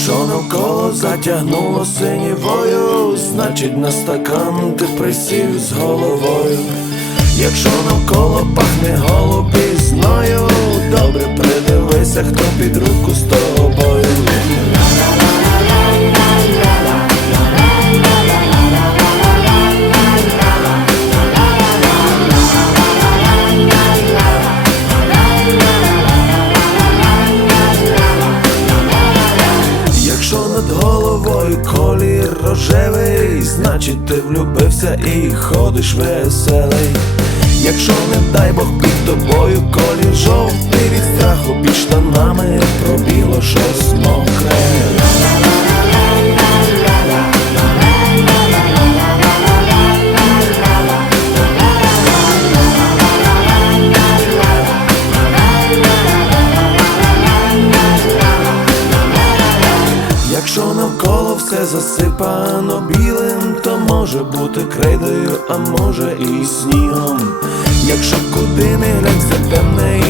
Якщо навколо затягнуло синівою, значить на стакан ти присів з головою. Якщо навколо пахне голубізною, добре придивися, хто під руку з. Над головою колір рожевий, значить ти влюбився і ходиш веселий. Якщо не дай Бог під тобою колір жовтий від страху під штанами пробіло щось мокре. Якщо навколо все засипано білим, то може бути крейдою, а може і снігом. Якщо куди не глянь, все темне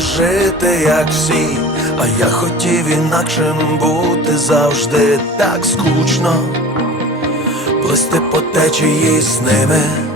жити, як всі, а я хотів інакшим бути завжди так скучно, плисти по течії з ними.